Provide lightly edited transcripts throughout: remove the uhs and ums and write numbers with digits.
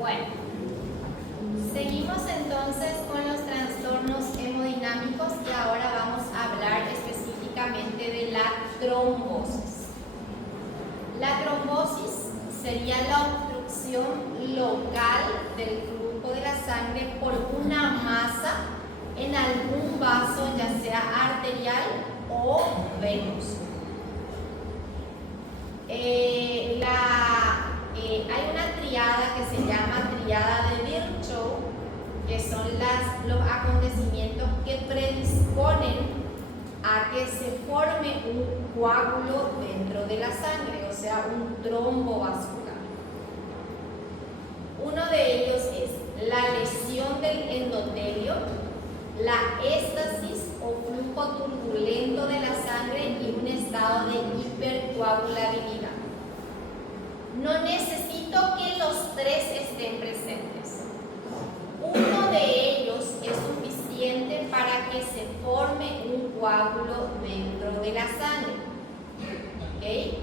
Bueno, seguimos entonces con los trastornos hemodinámicos y ahora vamos a hablar específicamente de la trombosis. La trombosis sería la obstrucción local del flujo de la sangre por una masa en algún vaso, ya sea arterial o venoso. Hay una triada que se llama triada de Virchow, que son los acontecimientos que predisponen a que se forme un coágulo dentro de la sangre, o sea, un trombo vascular. Uno de ellos es la lesión del endotelio, la éstasis o flujo turbulento de la sangre y un estado de hipercoagulabilidad. No necesito que los tres estén presentes. Uno de ellos es suficiente para que se forme un coágulo dentro de la sangre. ¿Okay?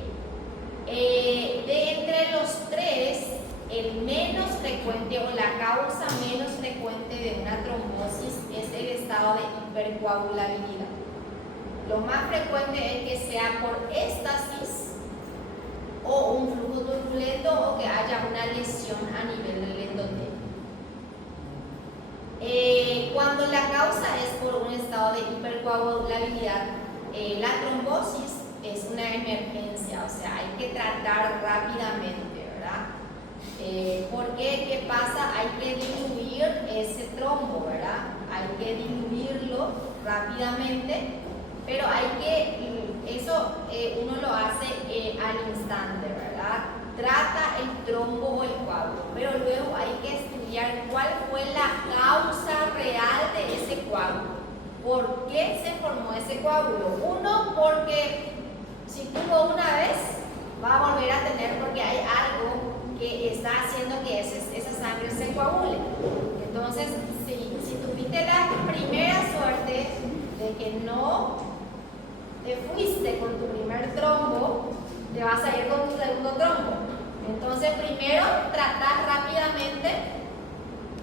De entre los tres, el menos frecuente o la causa menos frecuente de una trombosis es el estado de hipercoagulabilidad. Lo más frecuente es que sea por éstasis o un flujo turbulento o que haya una lesión a nivel del endotelio. Cuando la causa es por un estado de hipercoagulabilidad, la trombosis es una emergencia, o sea, hay que tratar rápidamente, ¿verdad? Porque, ¿qué pasa? Hay que diluir ese trombo, ¿verdad? Hay que diluirlo rápidamente, pero eso uno lo hace al instante, ¿verdad? Trata el trombo o el coágulo, pero luego hay que estudiar cuál fue la causa real de ese coágulo. ¿Por qué se formó ese coágulo? Uno, porque si tuvo una vez, va a volver a tener porque hay algo que está haciendo que esa sangre se coagule. Entonces, si tuviste la primera suerte de que no te fuiste con tu primer trombo, te vas a ir con tu segundo trombo. Entonces, primero tratás rápidamente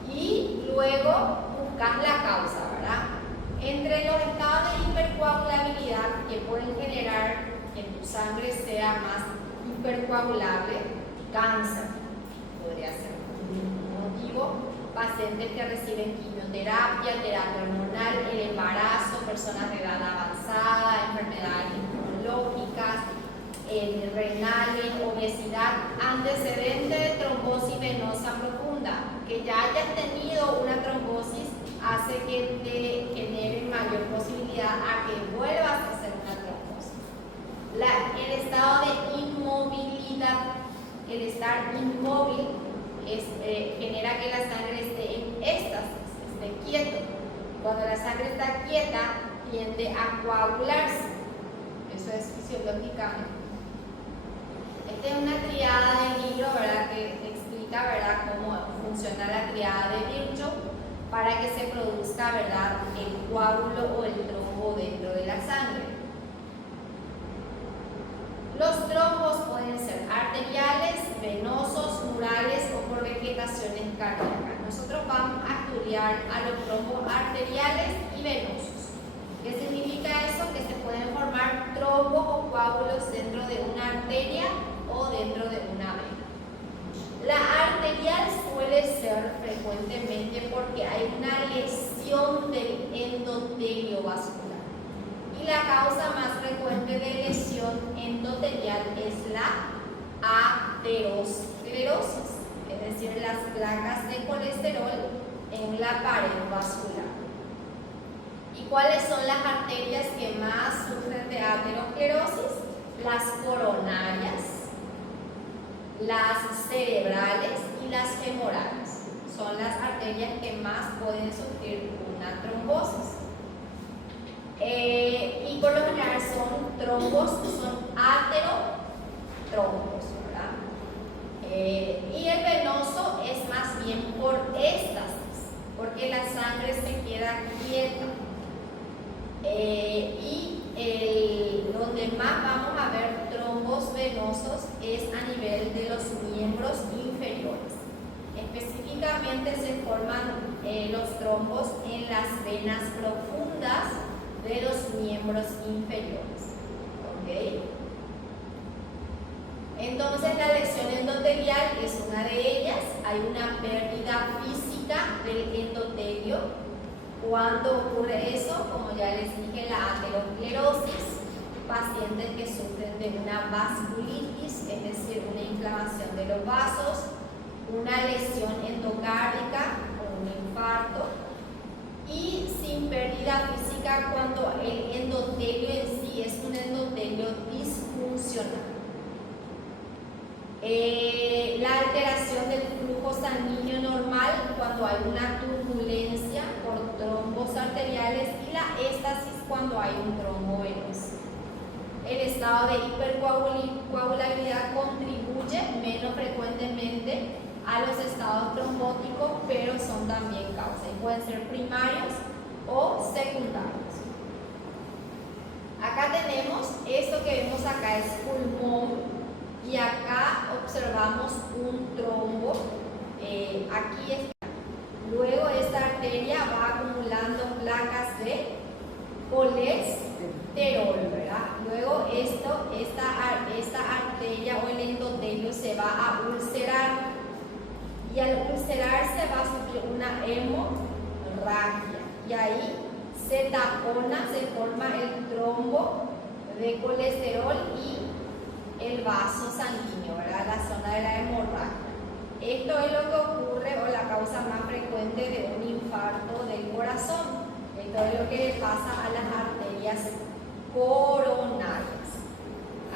y luego buscas la causa, ¿verdad? Entre los estados de hipercoagulabilidad que pueden generar que tu sangre sea más hipercoagulable, cáncer podría ser un motivo, pacientes que reciben quimioterapia, terapia hormonal, el embarazo, personas de edad avanzada, enfermedades oncológicas, renales, obesidad, antecedente de trombosis venosa profunda. Que ya hayas tenido una trombosis hace que te genere mayor posibilidad a que vuelvas a hacer una trombosis. El estado de inmovilidad, el estar inmóvil genera que la sangre esté en éxtasis, esté quieto. Cuando la sangre está quieta, tiende a coagularse. Eso es fisiológicamente. Esta es una triada del libro, ¿verdad?, que explica, ¿verdad?, cómo funciona la triada de Virchow para que se produzca, ¿verdad?, el coágulo o el trombo dentro de la sangre. Los trombos pueden ser arteriales, venosos, murales o por vegetaciones cardíacas. Nosotros vamos a estudiar a los trombos arteriales y venosos. ¿Qué significa eso? Que se pueden formar trombos o coágulos dentro de una arteria o dentro de una vena. La arterial suele ser frecuentemente porque hay una lesión del endotelio vascular. Y la causa más frecuente de lesión endotelial es la aterosclerosis, es decir, las placas de colesterol en la pared vascular. ¿Y cuáles son las arterias que más sufren de aterosclerosis? Las coronarias, las cerebrales y las femorales. Son las arterias que más pueden sufrir una trombosis. Y por lo general son trombos, son aterotrombos, ¿verdad? Y el venoso es más bien por éstasis, porque la sangre se queda quieta. Donde más vamos a ver trombos venosos es a nivel de los miembros inferiores, específicamente Típicamente se forman los trombos en las venas profundas de los miembros inferiores. ¿Ok? Entonces la lesión endotelial es una de ellas. Hay una pérdida física del endotelio. Cuando ocurre eso, como ya les dije, la aterosclerosis, pacientes que sufren de una vasculitis, es decir, una inflamación de los vasos, una lesión endocárdica o un infarto, y sin pérdida física cuando el endotelio en sí es un endotelio disfuncional. La alteración del flujo sanguíneo normal cuando hay una turbulencia por trombos arteriales y la éstasis cuando hay un trombo venoso. El estado de hipercoagulabilidad contribuye menos frecuentemente a los estados trombóticos, pero son también causas y pueden ser primarios o secundarios. Acá tenemos esto que vemos acá es pulmón. Y acá observamos un trombo, aquí está. Luego esta arteria va acumulando placas de colesterol, ¿verdad? Luego esta arteria o el endotelio se va a ulcerar y al ulcerarse va a sufrir una hemorragia y ahí se tapona, se forma el trombo de colesterol y el vaso sanguíneo, ¿verdad? La zona de la hemorragia. Esto es lo que ocurre o la causa más frecuente de un infarto del corazón. Esto es lo que le pasa a las arterias coronarias.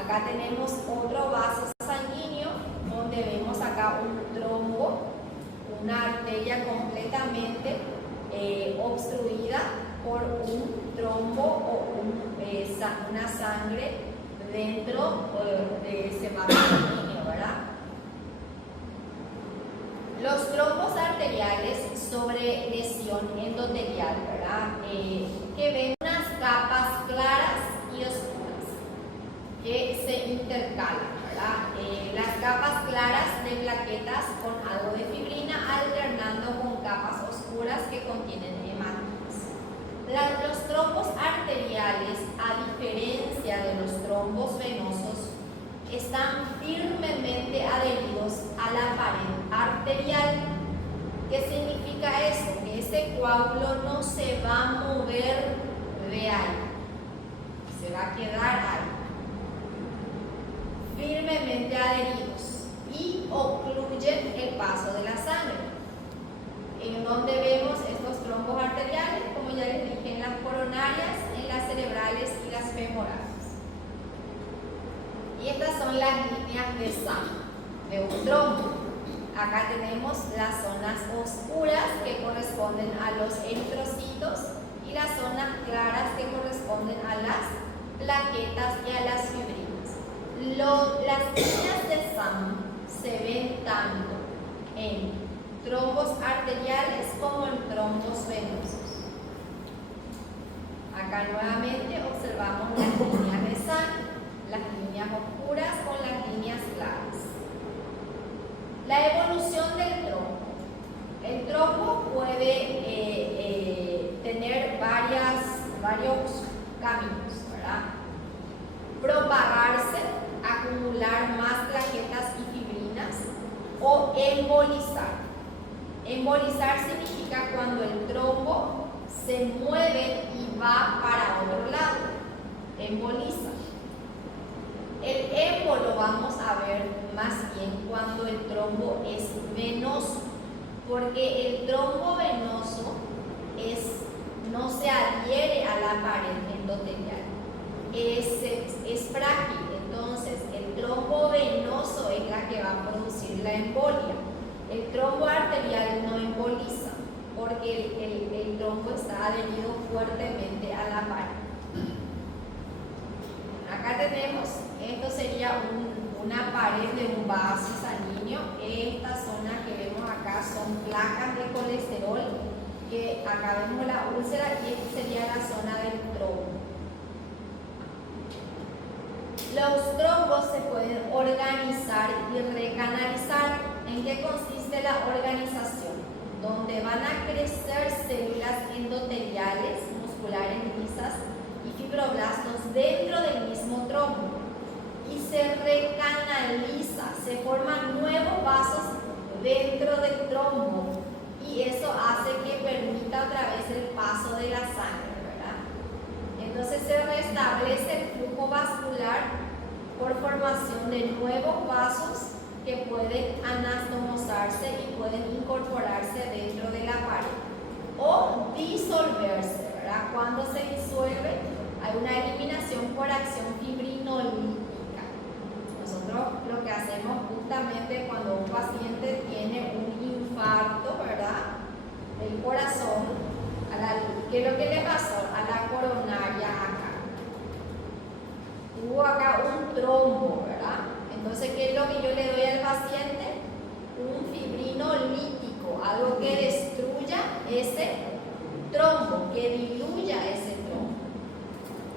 Acá tenemos otro vaso sanguíneo donde vemos acá un trombo, una arteria completamente obstruida por un trombo o una sangre dentro de ese vaso sanguíneo, ¿verdad? Los trombos arteriales sobre lesión endotelial, ¿verdad? Que ven unas capas claras y oscuras que se intercalan, ¿verdad? Las capas claras de plaquetas con algo de fibrina alternando con capas oscuras que contienen hematinas. Los trombos arteriales, a diferencia de los trombos venosos, están firmemente adheridos a la pared arterial. ¿Qué significa eso? Que ese coágulo no se va a mover de ahí, se va a quedar ahí, firmemente adheridos y ocluyen el paso de la sangre. En donde vemos estos trombos arteriales, como ya les dije, en las coronarias, en las cerebrales y las femorales. Y estas son las líneas de sangre de un trombo. Acá tenemos las zonas oscuras que corresponden a los eritrocitos y las zonas claras que corresponden a las plaquetas y a las fibrinas. Las líneas de sangre se ven tanto en trombos arteriales como en trombos venosos. Acá nuevamente observamos las líneas de sangre, las líneas oscuras con las líneas claras. La evolución del trombo. El trombo puede tener varios caminos, ¿verdad? Propagarse, acumular más plaquetas y fibrinas o embolizar. Embolizar significa cuando el trombo se mueve y va para otro lado. Emboliza. El émbolo vamos a ver más bien cuando el trombo es venoso, porque el trombo venoso no se adhiere a la pared endotelial, es frágil. Entonces el trombo venoso es la que va a producir la embolia. El trombo arterial no emboliza porque el trombo está adherido fuertemente a la pared. Acá tenemos, esto sería una pared de un vaso sanguíneo. Esta zona que vemos acá son placas de colesterol, que acá vemos la úlcera y esta sería la zona del trombo. Los trombos se pueden organizar y recanalizar. ¿En qué consiste la organización? donde van a crecer células endoteliales, musculares lisas y fibroblastos dentro del mismo trombo y se recanaliza, se forman nuevos vasos dentro del trombo y eso hace que permita otra vez el paso de la sangre, ¿verdad? Entonces se restablece el flujo vascular por formación de nuevos vasos que pueden anastomosarse y pueden incorporarse dentro de la pared o disolverse, ¿verdad? Cuando se disuelve hay una eliminación por acción fibrinolítica. Nosotros lo que hacemos justamente cuando un paciente tiene un infarto, ¿verdad?, del corazón, ¿qué es lo que le pasó? A la coronaria acá. Hubo acá un trombo, ¿verdad? Entonces, ¿qué es lo que yo le doy al paciente? Un fibrinolítico, algo que destruya ese trombo, que diluya ese trombo,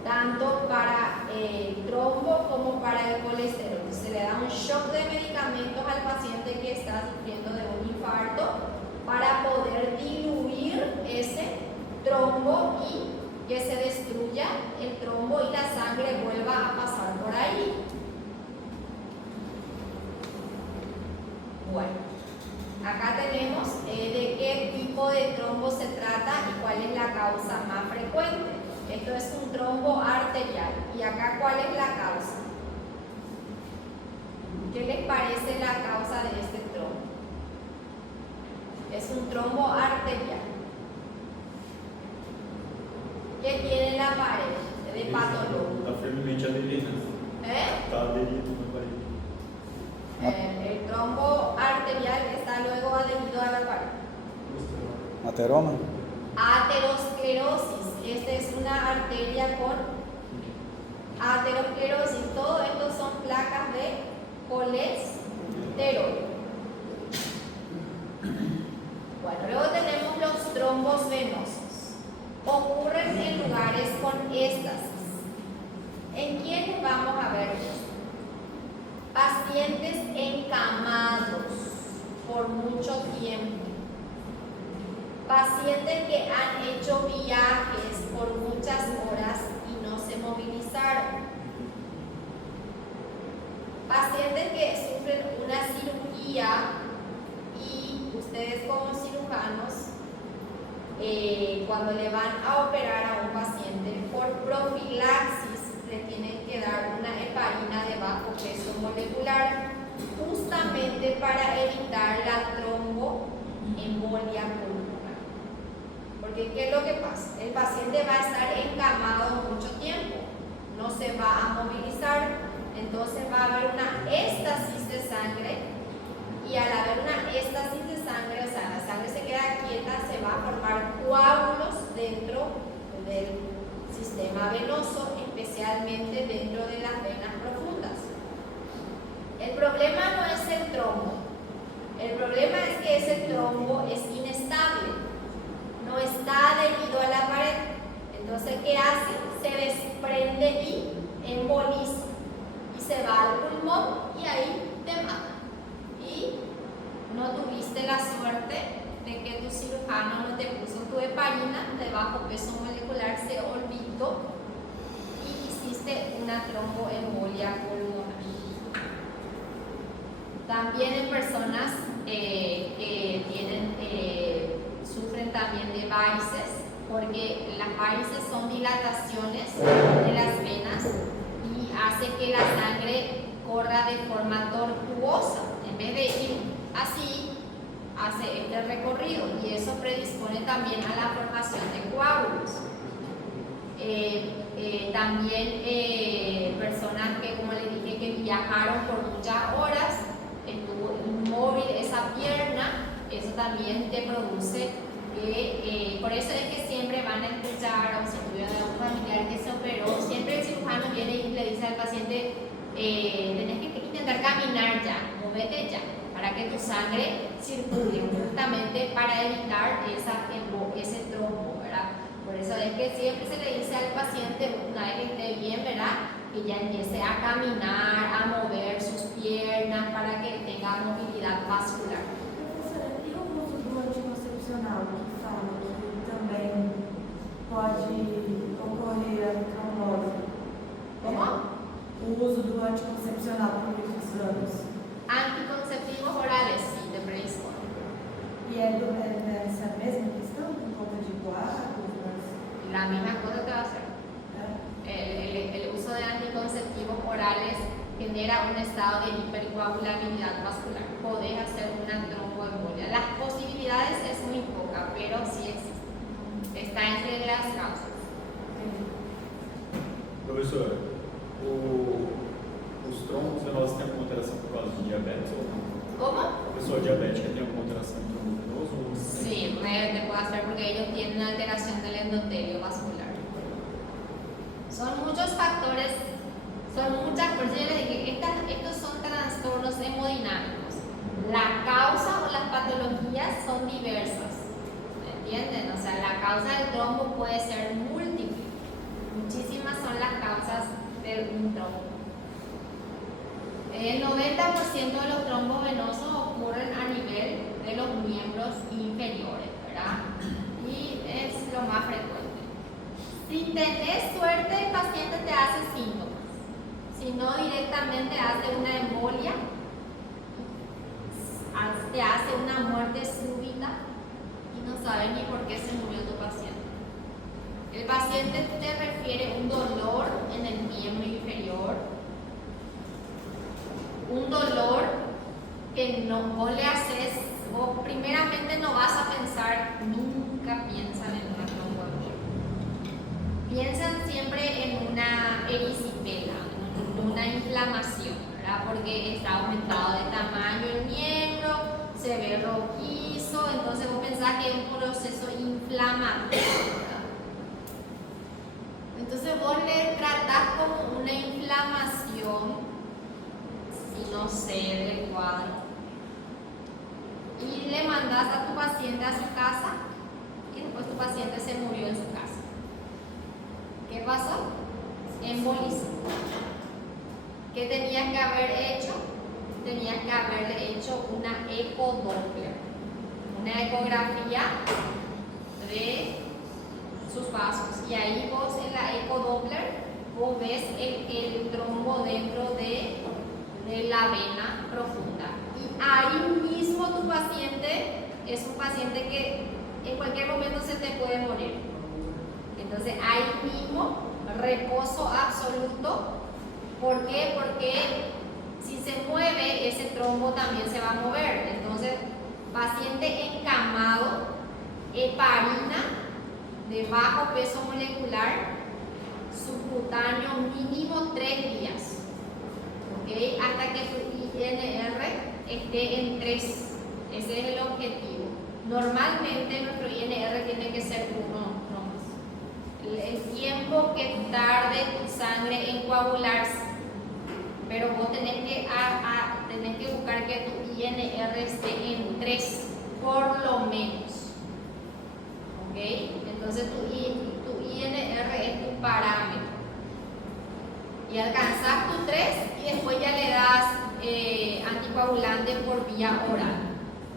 tanto para el trombo como para el colesterol. Se le da un shock de medicamentos al paciente que está sufriendo de un infarto para poder diluir ese trombo y que se destruya el trombo y la sangre vuelva a pasar por ahí. Bueno, acá tenemos de qué tipo de trombo se trata y cuál es la causa más frecuente. Esto es un trombo arterial. ¿Y acá cuál es la causa? ¿Qué les parece la causa de este trombo? Es un trombo arterial. ¿Qué tiene la pared de patólogo? Está firmemente aderido. Está adherido na parede. El trombo arterial está luego adherido a la pared. Ateroma. Aterosclerosis. Esta es una arteria con aterosclerosis. Todo esto son placas de colesterol. Bueno, luego tenemos los trombos venosos. Ocurren en lugares con éstasis. ¿En quiénes vamos a ver esto? Pacientes encamados por mucho tiempo. Pacientes que han hecho viajes por muchas horas y no se movilizaron. Pacientes que sufren una cirugía y ustedes como cirujanos, cuando le van a operar a un paciente por profilaxis, le tienen que dar una heparina de bajo peso molecular, justamente para evitar la tromboembolia pulmonar. Porque ¿qué es lo que pasa? El paciente va a estar encamado mucho tiempo, no se va a movilizar, entonces va a haber una éstasis de sangre. Y al haber una éstasis de sangre, o sea, la sangre se queda quieta, se va a formar coágulos dentro del sistema venoso, especialmente dentro de las venas profundas. El problema no es el trombo. El problema es que ese trombo es inestable, no está adherido a la pared. Entonces, ¿qué hace? Se desprende y emboliza y se va al pulmón y ahí te mata. Y no tuviste la suerte de que tu cirujano no te puso tu heparina de bajo peso molecular, se olvidó y hiciste una tromboembolia pulmonar. También en personas que sufren también de varices, porque las varices son dilataciones de las venas y hace que la sangre corra de forma tortuosa. En vez de ir así, hace este recorrido y eso predispone también a la formación de coágulos. También personas que, como les dije, que viajaron por muchas horas, estuvo inmóvil esa pierna, eso también te produce por eso es que siempre van a escuchar, o si tuvieron algún familiar que se operó, siempre el cirujano viene y le dice al paciente, tenés que intentar caminar ya, movete ya, para que tu sangre circule, justamente para evitar ese trombo, ¿verdad? Por eso es que siempre se le dice al paciente, una vez que esté bien, ¿verdad?, que ya empiece a caminar, a mover sus piernas para que tenga movilidad vascular. las causas. Professora, os trombos venosos têm alguma alteração por causa de diabetes ou não? ¿Cómo? A pessoa diabética tem alguma alteração em trombo venoso ou não? Sí, te puedo hacer porque ellos tienen una alteración del endotelio vascular. Son muchos factores, son muchas, por eso yo les dije, estos son trastornos hemodinámicos. La causa o las patologías son diversas, ¿me entienden? O sea, la causa del trombo puede ser múltiple. Muchísimas son las causas de un trombo. El 90% de los trombos venosos ocurren a nivel de los miembros inferiores, ¿verdad? Y es lo más frecuente. Si tenés suerte, el paciente te hace síntomas. Si no, directamente hace una embolia, te hace una muerte súbita y no sabes ni por qué se murió tu paciente. El paciente te refiere un dolor en el miembro inferior, un dolor que vos le haces, vos primeramente no vas a pensar, nunca piensan en una tromboembolia. Piensan siempre en una erisipela, en una inflamación, ¿verdad? Porque está aumentado de tamaño el miembro, se ve rojizo, entonces vos pensás que es un proceso inflamatorio, ¿verdad? Entonces vos le tratás como una inflamación, si no sé, del cuadro, y le mandás a tu paciente a su casa y después tu paciente se murió en su casa. ¿Qué pasó? Embolismo. ¿Qué tenías que haber hecho? Tenías que haberle hecho una ecodoppler, una ecografía de sus vasos, y ahí vos en la ecodoppler vos ves el trombo dentro de la vena profunda, y ahí mismo tu paciente es un paciente que en cualquier momento se te puede morir. Entonces ahí mismo reposo absoluto. ¿Por qué? Porque si se mueve, ese trombo también se va a mover. Entonces, paciente encamado, heparina de bajo peso molecular, subcutáneo mínimo 3 días. ¿Okay? Hasta que tu INR esté en 3. Ese es el objetivo. Normalmente nuestro INR tiene que ser 1, no más. El tiempo que tarde tu sangre en coagularse. Pero vos tenés que buscar que tu INR esté en 3, por lo menos. ¿Ok? Entonces tu INR es tu parámetro. Y alcanzas tu 3 y después ya le das anticoagulante por vía oral.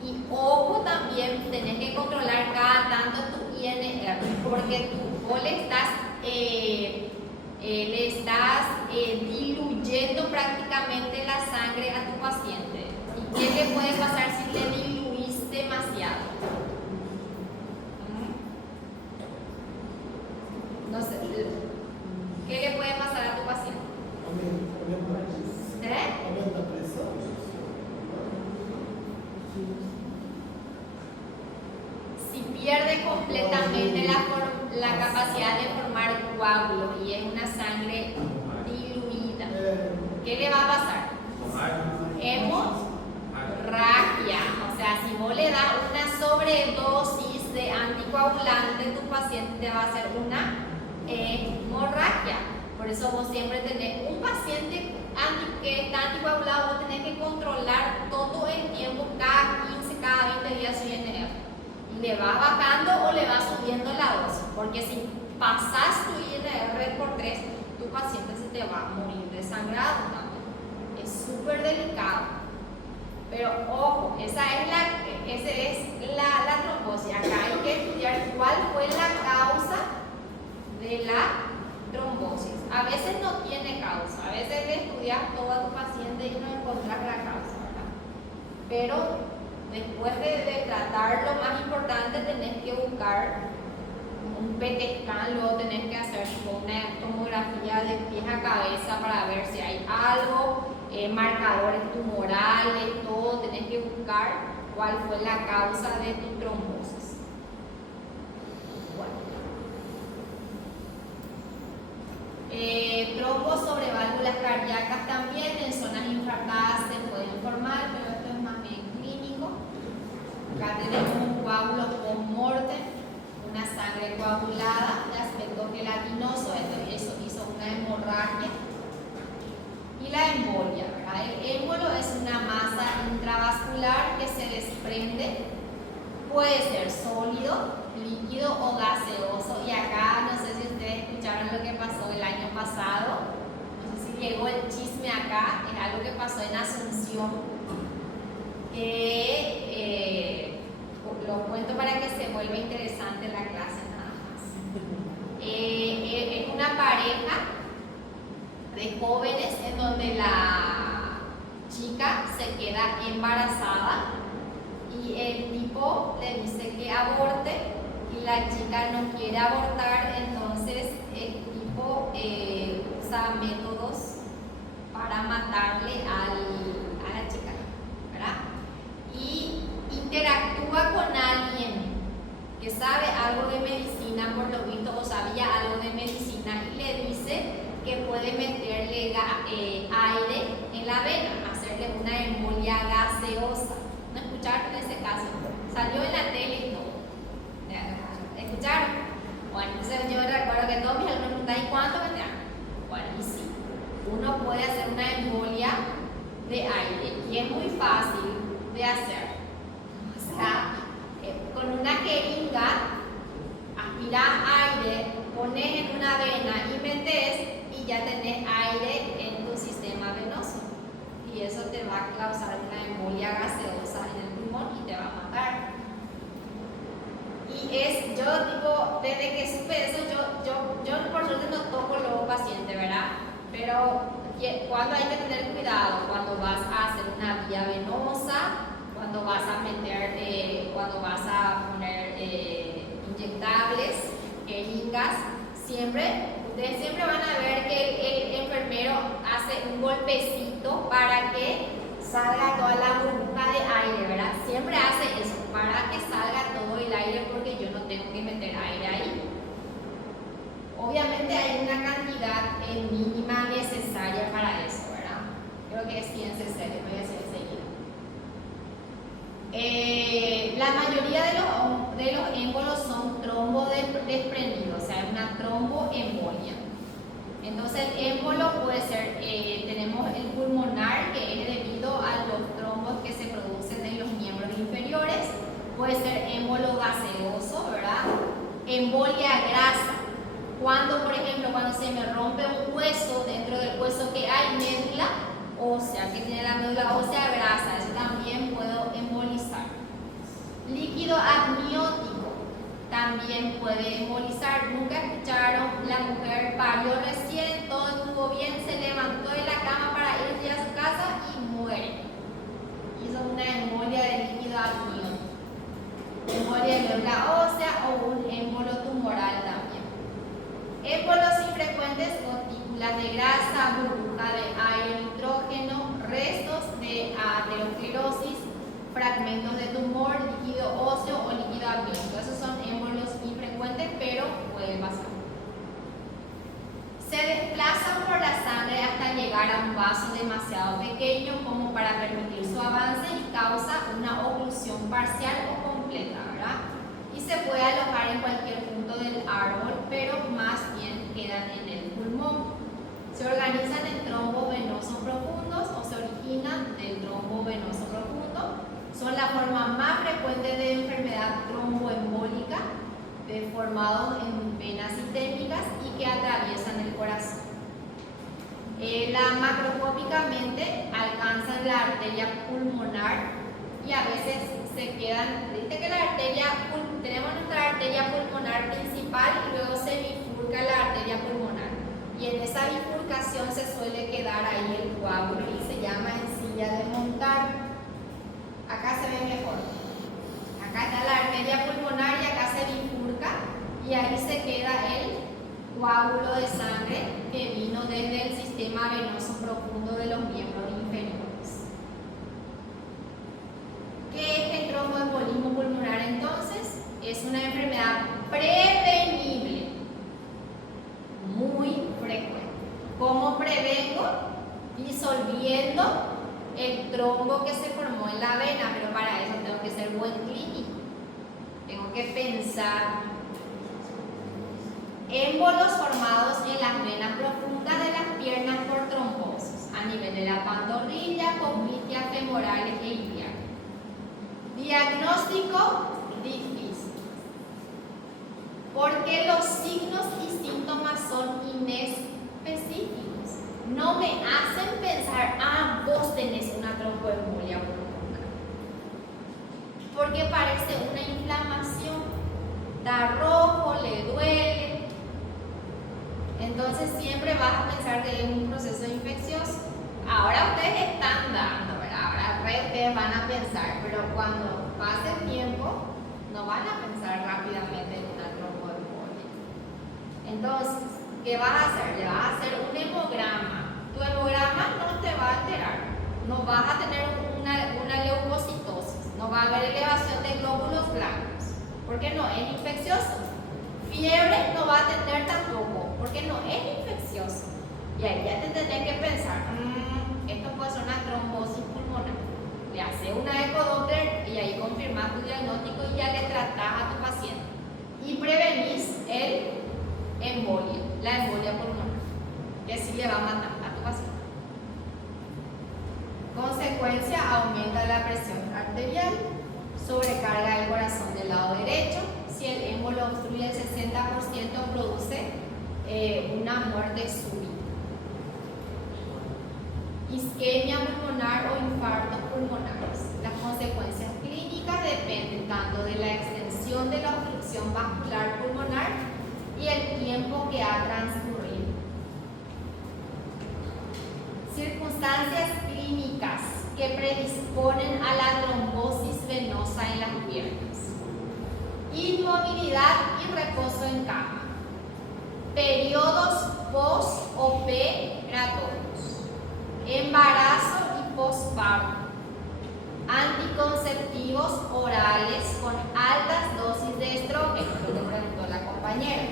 Y ojo, también tenés que controlar cada tanto tu INR, porque vos le estás diluyendo prácticamente la sangre a tu paciente. ¿Y qué le puede pasar si le diluís demasiado? No sé, ¿qué le puede pasar a tu paciente? Si pierde completamente la capacidad de formar coágulos y es una sangre diluida, ¿qué le va a pasar? Hemorragia. O sea, si vos le das una sobredosis de anticoagulante, tu paciente te va a hacer una hemorragia. Por eso vos siempre tenés un paciente que está anticoagulado, vos tenés que controlar todo el tiempo, cada 15, cada 20 días su INR. Y le vas bajando o le vas subiendo la dosis, porque si pasas tu INR por 3, tu paciente se te va a morir desangrado también. Es súper delicado. Pero ojo, esa es la trombosis. Acá hay que estudiar cuál fue la causa de la trombosis. A veces no tiene causa, a veces le estudias todo a tu paciente y no encontrás la causa, ¿verdad? Pero después de tratar lo más importante, tenés que buscar un PET scan, luego tenés que hacer una tomografía de pies a cabeza para ver si hay algo, marcadores tumorales, todo, tenés que buscar cuál fue la causa de tu trombosis. Bueno, Trombos sobre válvulas cardíacas también en zonas infartadas se pueden formar, pero esto es más bien clínico. Acá tenemos un coágulo post-mortem, una sangre coagulada de aspecto gelatinoso, eso hizo una hemorragia. Y la embolia, ¿verdad? El émbolo es una masa intravascular que se desprende, puede ser sólido, líquido o gaseoso. Y acá no sé si ustedes escucharon lo que pasó el año pasado, no sé si llegó el chisme acá, es algo que pasó en Asunción, que lo cuento para que se vuelva interesante la clase nada más. Es una pareja de jóvenes en donde la chica se queda embarazada y el tipo le dice que aborte y la chica no quiere abortar, entonces el tipo usa métodos para matarle a la chica, ¿verdad? Y interactúa con alguien que sabe algo de medicina, por lo visto, o sabía algo de medicina, y le dice que puede meterle aire en la vena, hacerle una embolia gaseosa. ¿No escucharon ese caso? Salió en la tele y todo. ¿Escucharon? Bueno, entonces yo recuerdo que todos mis alumnos preguntan, ¿y cuánto vendrán? Bueno, y sí, uno puede hacer una embolia de aire y es muy fácil de hacer. O sea, con una jeringa aspirás aire, pones en una vena y metes y ya tenés aire en tu sistema venoso. Y eso te va a causar una embolia gaseosa en el pulmón y te va a matar. Y yo tipo, desde que supe eso, yo por suerte no toco los pacientes, ¿verdad? Pero cuando hay que tener cuidado, cuando vas a hacer una vía venosa, cuando vas a meter, cuando vas a poner inyectables, jeringas, ustedes siempre van a ver que el enfermero hace un golpecito para que salga toda la burbuja de aire, ¿verdad? Siempre hace eso, para que salga todo el aire, porque yo no tengo que meter aire ahí. Obviamente hay una cantidad mínima necesaria para eso, ¿verdad? Creo que es ciencia seria, voy a decir enseguida. La mayoría de los émbolos son trombo desprendidos, o sea, es una tromboembolia. Entonces el émbolo puede ser, tenemos el pulmonar, que es debido a los trombos que se producen en los miembros inferiores, puede ser émbolo gaseoso, ¿verdad? Embolia grasa, cuando por ejemplo cuando se me rompe un hueso, dentro del hueso que hay médula ósea, que tiene la médula ósea grasa, eso también puedo embolizar. Líquido amniótico también puede embolizar. Nunca escucharon, la mujer parió recién, todo estuvo bien, se levantó de la cama para ir a su casa y muere. Hizo una embolia de líquido amniótico, embolia de médula ósea o un émbolo tumoral también. Émbolos infrecuentes, gotículas de grasa, burbuja de aire, nitrógeno, restos de aterosclerosis, fragmentos de tumor, líquido óseo o líquido amniótico. Esos son émbolos infrecuentes, pero pueden pasar. Se desplazan por la sangre hasta llegar a un vaso demasiado pequeño como para permitir su avance y causa una oclusión parcial o completa, ¿verdad? Y se puede alojar en cualquier punto del árbol, pero más bien quedan en el pulmón. Se organizan en trombos venosos profundos o se originan del trombo venoso profundo. Son la forma más frecuente de enfermedad tromboembólica, formados en venas sistémicas y que atraviesan el corazón. Macroscópicamente alcanzan la arteria pulmonar y a veces se quedan, viste que tenemos nuestra arteria pulmonar principal y luego se bifurca la arteria pulmonar. Y en esa bifurcación se suele quedar ahí el coágulo y se llama encilla de montar. Acá se ve mejor. Acá está la arteria pulmonar y acá se bifurca y ahí se queda el coágulo de sangre que vino desde el sistema venoso profundo de los miembros inferiores. ¿Qué es el tromboembolismo pulmonar entonces? Es una enfermedad prevenible muy frecuente. que pensar. Émbolos formados en las venas profundas de las piernas por trombosis, a nivel de la pantorrilla, popliteas femorales e ilíacas. Diagnóstico difícil, porque los signos y síntomas son inespecíficos. No me hacen pensar, vos tenés una tromboembolia pulmonar, porque parece una inflamación, da rojo, le duele. Entonces siempre vas a pensar que es un proceso infeccioso. Ahora ustedes están dando, ¿verdad? Ahora ustedes van a pensar, pero cuando pase el tiempo no van a pensar rápidamente en una tromboembolia. Entonces, ¿qué vas a hacer? Le vas a hacer un hemograma. Tu hemograma no te va a alterar, no vas a tener una leucocitosis, no va a haber elevación de glóbulos blancos, porque no es infeccioso. Fiebre no va a tener tampoco, porque no es infeccioso. Y ahí ya te tendrás que pensar, esto puede ser una trombosis pulmonar. Le haces una ecodoppler y ahí confirmas tu diagnóstico y ya le tratás a tu paciente. Y prevenís la embolia pulmonar, que sí le va a matar a tu paciente. Consecuencia, aumenta la presión arterial, sobrecarga el corazón del lado derecho. Si el émbolo obstruye el 60%, produce una muerte súbita. Isquemia pulmonar o infartos pulmonares. Las consecuencias clínicas dependen tanto de la extensión de la obstrucción vascular pulmonar y el tiempo que ha transcurrido. Circunstancias clínicas que predisponen a la trombosis venosa en las piernas. Inmovilidad y reposo en cama. Periodos post-operatorios. Embarazo y posparto. Anticonceptivos orales con altas dosis de estrógeno, lo que preguntó la compañera.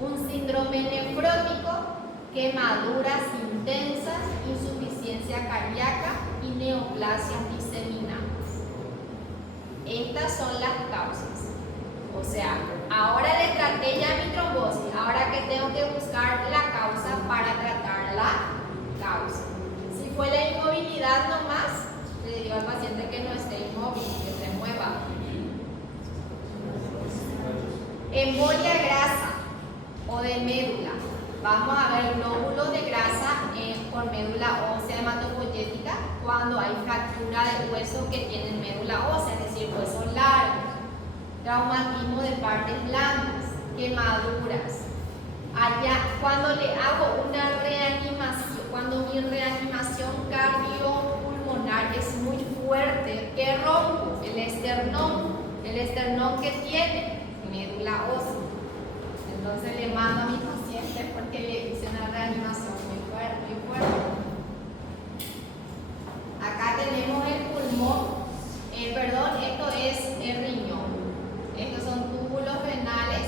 Un síndrome nefrótico, quemaduras intensas, insuficiencia cardíaca y neoplasias diseminadas. Estas son las causas. O sea, ahora le traté ya mi trombosis, ahora que tengo que buscar la causa para tratar la causa. Si fue la inmovilidad nomás, le digo al paciente que no esté inmóvil, que se mueva. Embolia grasa o de médula. Vamos a ver glóbulos de grasa por médula ósea hematopoyética cuando hay fractura de hueso que tienen médula ósea, es decir, huesos largos. Traumatismo de partes blandas, quemaduras. Allá, cuando le hago una reanimación, cuando mi reanimación cardiopulmonar es muy fuerte, ¿qué rompo? El esternón que tiene médula ósea. Entonces le mando a mi paciente porque le hice una reanimación muy fuerte, muy fuerte. Acá tenemos el pulmón, esto es el riñón. Estos son túbulos renales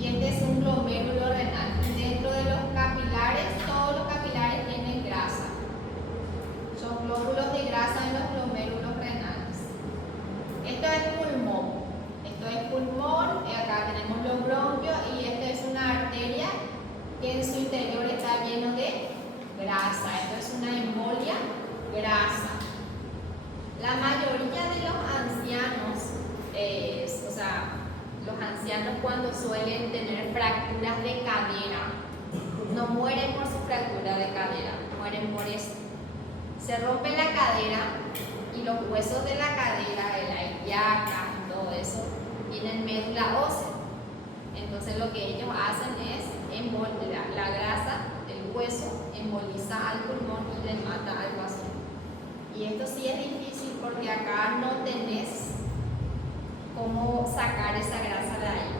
y este es un glomérulo renal. Y dentro de los capilares, todos los capilares tienen grasa. Son glóbulos de grasa en los glomérulos renales. Esto es pulmón. Acá tenemos los bronquios y esta es una arteria que en su interior está lleno de grasa. Esto es una embolia grasa. La mayoría de los ancianos, los ancianos cuando suelen tener fracturas de cadera, no mueren por su fractura de cadera, mueren por eso. Se rompe la cadera y los huesos de la cadera, de la ilíaca y todo eso, tienen médula ósea. Entonces lo que ellos hacen es la grasa del hueso emboliza al pulmón y le mata al paciente. Y esto sí es difícil porque acá no tenés cómo sacar esa grasa de ahí.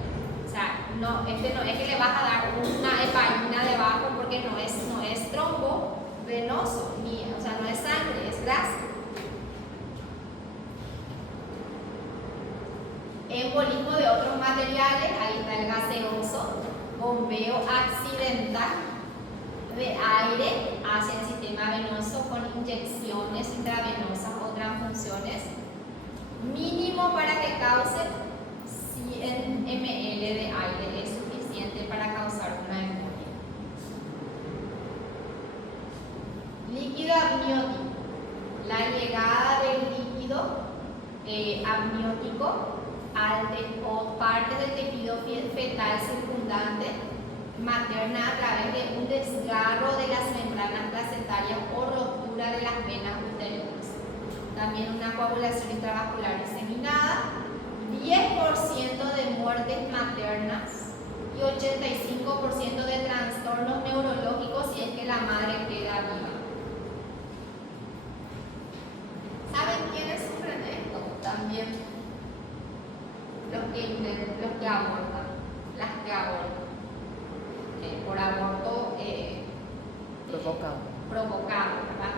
O sea, no es que le vas a dar una heparina debajo porque no es trombo venoso, no es sangre, es grasa. Embolismo de otros materiales, ahí está el gaseoso, bombeo accidental de aire hacia el sistema venoso con inyecciones intravenosas o transfusiones, mínimo para que cause partes del tejido fetal circundante materna a través de un desgarro de las membranas placentarias o rotura de las venas uterinas. También una coagulación intravascular diseminada, 10% de muertes maternas y 85% de trastornos neurológicos si es que la madre queda viva. ¿Saben quiénes sufren esto? También los que abortan, las que abortan. Por aborto provocado, ¿verdad?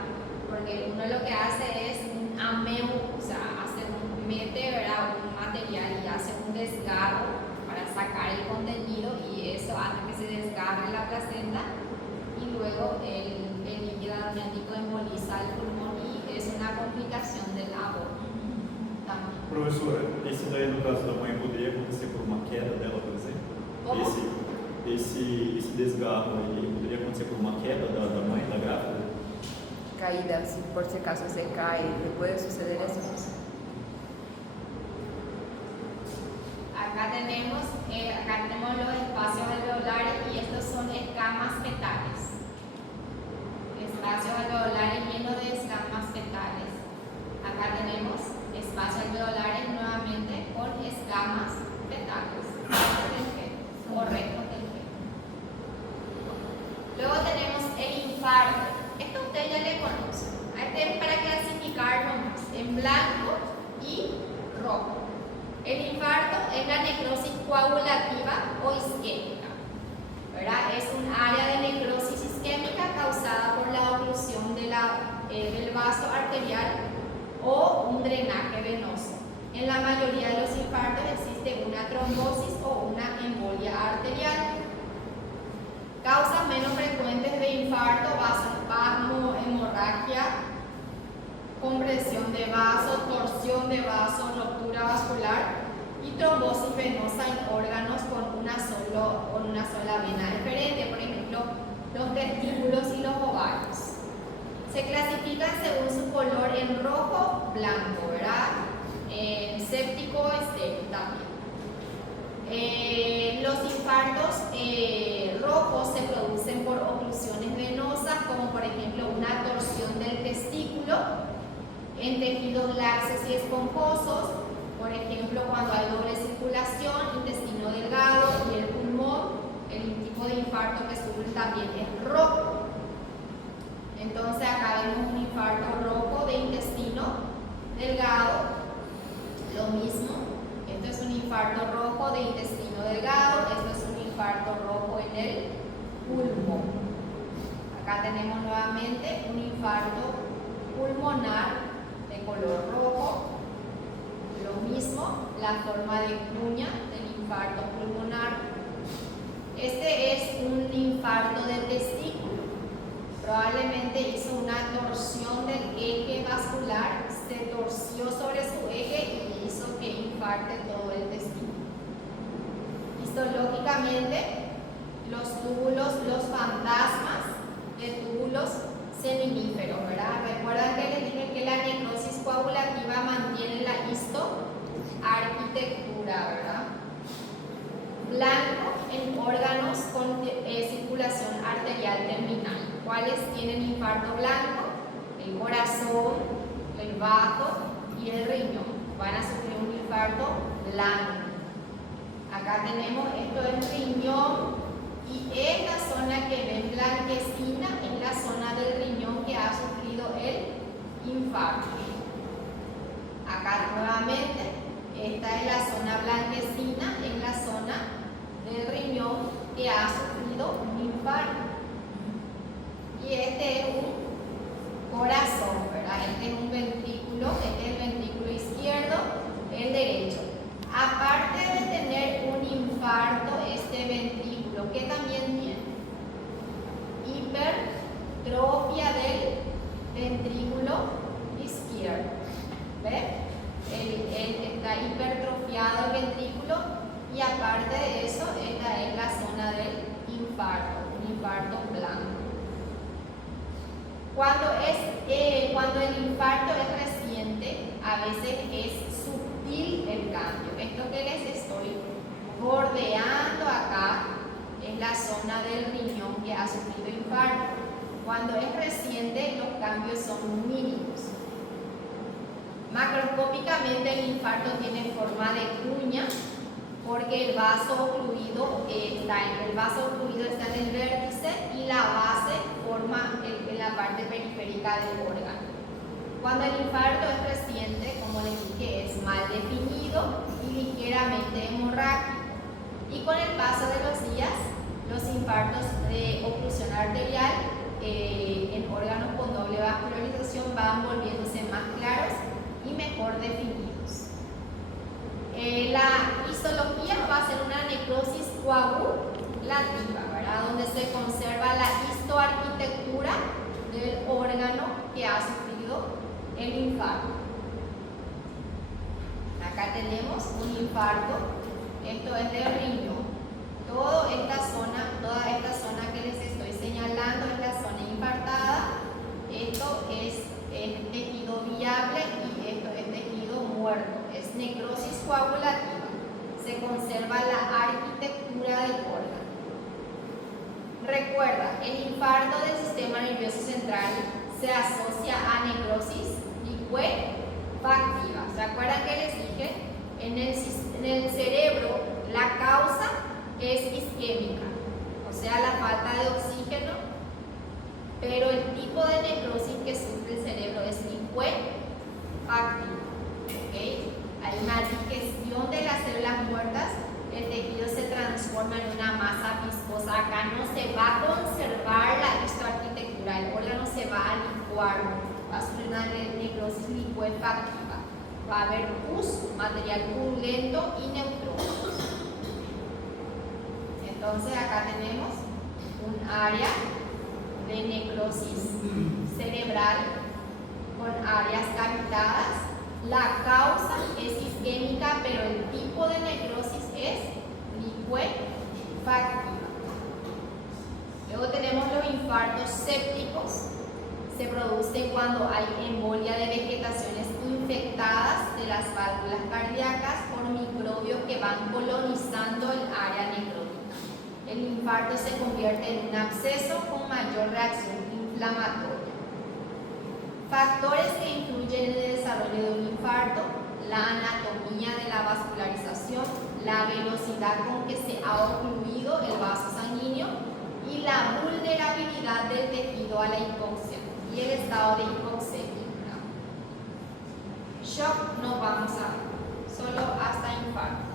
Porque uno lo que hace es un ameu, o sea, mete, ¿verdad?, un material y hace un desgarro para sacar el contenido, y eso hace que se desgarre la placenta y luego el líquido amniótico emboliza el pulmón y es una complicación del aborto también. Professora, esse daí no caso da mãe poderia acontecer por uma queda dela, por exemplo? Como? Esse desgarro aí poderia acontecer por uma queda da mãe, da grávida? Caída, si por si acaso se cae, ¿le puede suceder eso? Acá tenemos los espacios alveolares y estos son escamas fetales. Espacios alveolares llenos de escamas fetales. Acá tenemos espacios alveolares nuevamente con escamas fetales. O restos del feto. Luego tenemos el infarto. Esto ustedes ya le conocen. Este es para clasificar nomás en blanco y rojo. El infarto es la necrosis coagulativa o isquémica, ¿verdad? Es un área de necrosis isquémica causada por la oclusión del vaso arterial o un drenaje venoso. En la mayoría de los infartos existe una trombosis o una embolia arterial. Causas menos frecuentes de infarto: vasoespasmo, hemorragia, compresión de vaso, torsión de vaso, ruptura vascular y trombosis venosa en órganos con una sola vena deferente, por ejemplo, los testículos y los ovarios. Se clasifican según su color en rojo, blanco, ¿verdad? Séptico, estéril también. Los infartos rojos se producen por oclusiones venosas, como por ejemplo una torsión del testículo, en tejidos laxos y esponjosos, por ejemplo cuando hay doble circulación, intestino delgado y el pulmón. El tipo de infarto que sufren también es rojo. Entonces acá vemos un infarto rojo de intestino delgado, lo mismo. Esto es un infarto rojo de intestino delgado, esto es un infarto rojo en el pulmón. Acá tenemos nuevamente un infarto pulmonar de color rojo, lo mismo, la forma de cuña del infarto pulmonar. Este es un infarto del testículo, probablemente hizo una torsión del eje vascular, se torció sobre su eje y hizo que infarte todo el testículo. Histológicamente, los túbulos, los fantasmas de túbulos seminíferos, ¿verdad? Recuerdan que les dije que la necrosis coagulativa mantiene la histoarquitectura, ¿verdad? Blanco en órganos con circulación arterial terminal. ¿Cuáles tienen infarto blanco? El corazón, el bazo y el riñón. Van a sufrir un infarto blanco. Acá tenemos, esto es riñón, y esta zona que ven blanquecina es la zona del riñón que ha sufrido el infarto. Acá nuevamente, esta es la zona blanquecina, es la zona del riñón que ha sufrido un infarto. Y este es un corazón, ¿verdad? Este es un ventrículo, este es el ventrículo izquierdo, el derecho. Aparte de tener un infarto, este ventrículo, ¿qué también tiene? Hipertrofia del ventrículo izquierdo. ¿Ven? Está hipertrofiado el ventrículo, y aparte de eso, esta es la zona del infarto, un infarto blanco. Cuando el infarto es reciente, a veces es sutil el cambio. Esto que les ha sufrido infarto. Cuando es reciente, los cambios son mínimos. Macroscópicamente, el infarto tiene forma de cuña porque el vaso ocluido está en el vértice y la base forma en la parte periférica del órgano. Cuando el infarto es reciente, como les dije, es mal definido y ligeramente hemorrágico. Y con el paso de los días, los infartos de oclusión arterial en órganos con doble vascularización van volviéndose más claros y mejor definidos. La histología va a ser una necrosis coagulativa, ¿verdad? Donde se conserva la histoarquitectura del órgano que ha sufrido el infarto. Acá tenemos un infarto, esto es del riñón. Toda esta zona que les estoy señalando es la zona infartada. Esto es tejido viable y esto es tejido muerto. Es necrosis coagulativa. Se conserva la arquitectura del órgano. Recuerda, el infarto del sistema nervioso central se asocia a necrosis licuefactiva. ¿Se acuerdan que les dije? En el cerebro la causa es isquémica, o sea, la falta de oxígeno, pero el tipo de necrosis que sufre el cerebro es licuefactiva. ¿Okay? Hay una digestión de las células muertas, el tejido se transforma en una masa viscosa. Acá no se va a conservar la histoarquitectura, el órgano se va a licuar, va a sufrir una necrosis licuefactiva. Va a haber pus, material purulento y neutrófilos. Entonces acá tenemos un área de necrosis cerebral con áreas cavitadas. La causa es isquémica, pero el tipo de necrosis es licuefactiva. Luego tenemos los infartos sépticos. Se producen cuando hay embolia de vegetaciones infectadas de las válvulas cardíacas por microbios que van colonizando el área necrótica. El infarto se convierte en un absceso con mayor reacción inflamatoria. Factores que influyen en el desarrollo de un infarto: la anatomía de la vascularización, la velocidad con que se ha ocluido el vaso sanguíneo y la vulnerabilidad del tejido a la hipoxia y el estado de hipoxemia. Shock no vamos a ver, solo hasta infarto.